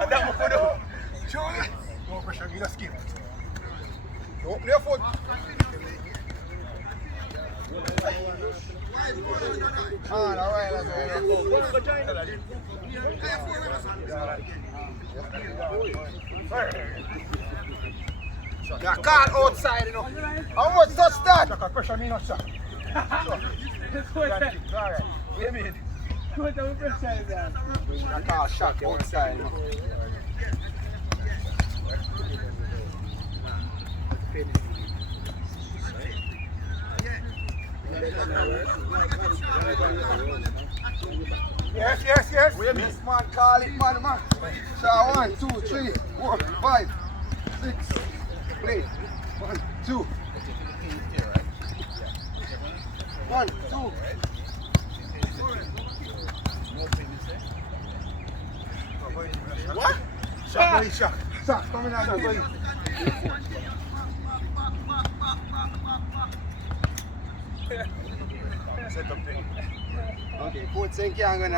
Andiamo con noi. No pressure, you just skip. Open your foot. Yeah, call outside, you know. How much touch that? Shaka, pressure me not shot. Alright, what do you mean? I call shot outside, you know. Yes. Yes, man, call it, man. So 1, 2, 3, 4, 5, 6. Play. 1, 2. 1, 2. What? Shot. Coming out. Set up thing. Okay, put 5 yang gonna